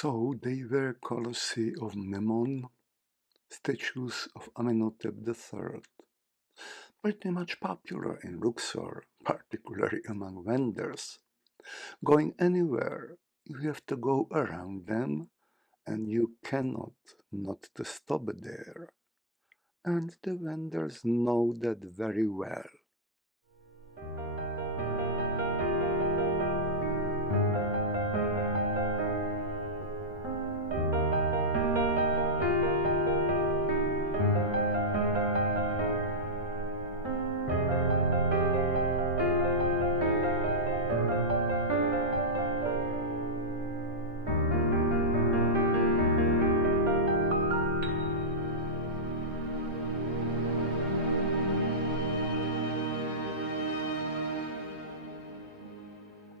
So they were colossi of Memnon, statues of Amenhotep III, pretty much popular in Luxor, particularly among vendors. Going anywhere, you have to go around them, and you cannot not to stop there. And the vendors know that very well.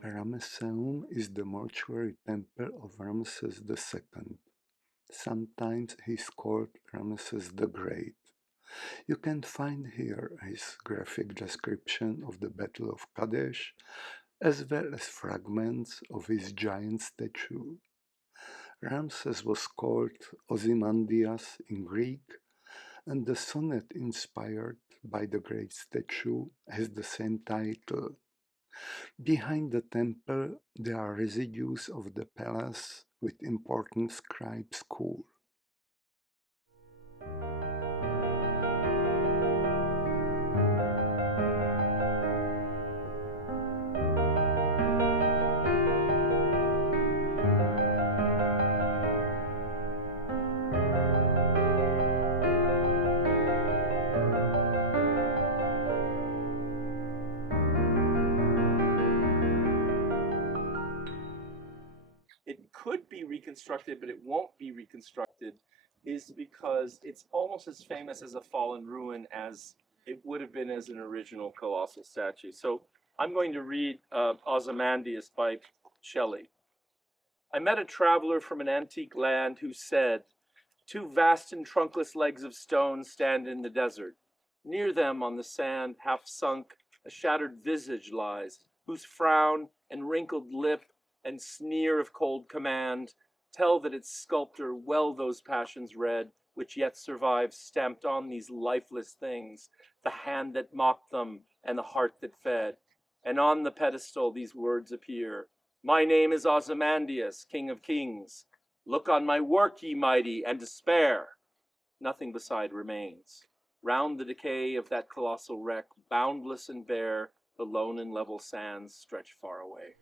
Ramesseum is the mortuary temple of Ramesses II. Sometimes he is called Ramesses the Great. You can find here his graphic description of the Battle of Kadesh, as well as fragments of his giant statue. Ramses was called Ozymandias in Greek, and the sonnet inspired by the great statue has the same title. Behind the temple there are residues of the palace with important scribe school. It could be reconstructed, but it won't be reconstructed, is because it's almost as famous as a fallen ruin as it would have been as an original colossal statue. So I'm going to read Ozymandias by Shelley. I met a traveler from an antique land who said, "Two vast and trunkless legs of stone stand in the desert. Near them on the sand, half sunk, a shattered visage lies, whose frown and wrinkled lip and sneer of cold command tell that its sculptor well those passions read, which yet survive stamped on these lifeless things, the hand that mocked them and the heart that fed. And on the pedestal these words appear, My name is Ozymandias, King of Kings. Look on my work, ye mighty, and despair. Nothing beside remains. Round the decay of that colossal wreck, boundless and bare, the lone and level sands stretch far away."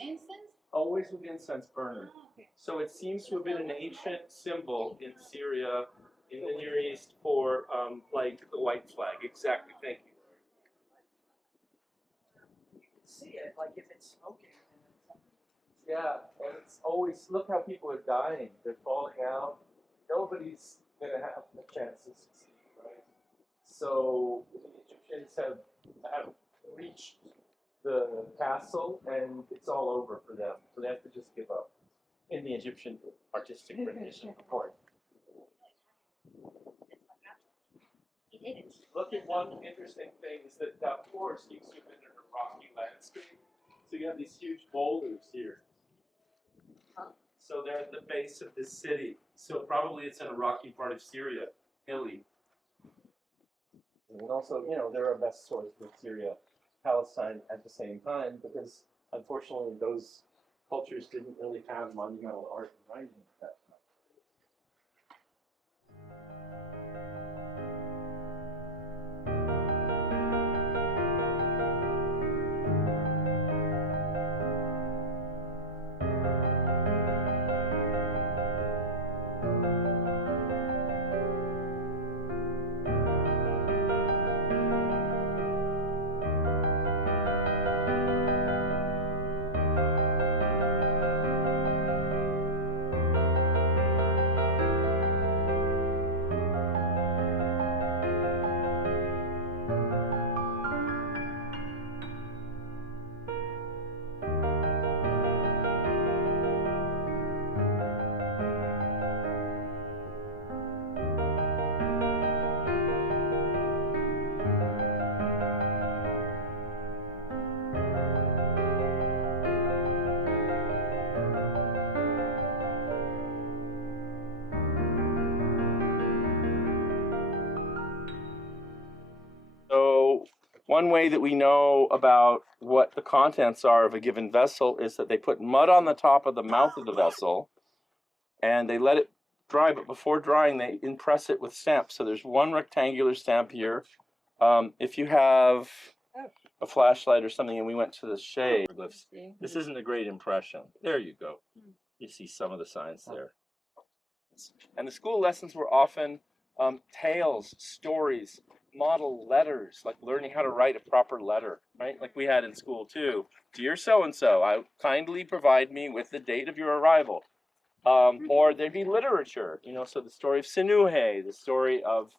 Incense? Always with incense burner. So it seems to have been an ancient symbol in Syria, in the Near East, for like the white flag. Exactly. Thank you. You can see it, like if it's smoking. Yeah, and it's always, look how people are dying. They're falling out. Nobody's going to have a chance to succeed, right? So the Egyptians have reached the castle, and it's all over for them. So they have to just give up. In the Egyptian artistic rendition, of course. Look at one interesting thing is that Darfur seems to have been in a rocky landscape. So you have these huge boulders here. So they're at the base of this city. So probably it's in a rocky part of Syria, hilly. And also, you know, there are best swords with Syria, Palestine at the same time, because unfortunately those cultures didn't really have monumental art and writing at that time. One way that we know about what the contents are of a given vessel is that they put mud on the top of the mouth of the vessel and they let it dry, but before drying they impress it with stamps. So there's one rectangular stamp here. If you have a flashlight or something and we went to the shade, this isn't a great impression. There you go. You see some of the signs there. And the school lessons were often tales, stories, model letters, like learning how to write a proper letter, right? Like we had in school too. Dear so-and-so, I kindly provide me with the date of your arrival. Or there'd be literature, you know, so the story of Sinuhe, the story of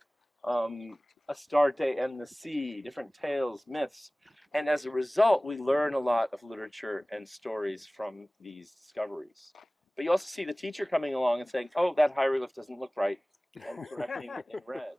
Astarte and the sea, different tales, myths. And as a result, we learn a lot of literature and stories from these discoveries. But you also see the teacher coming along and saying, oh, that hieroglyph doesn't look right, and correcting it in red.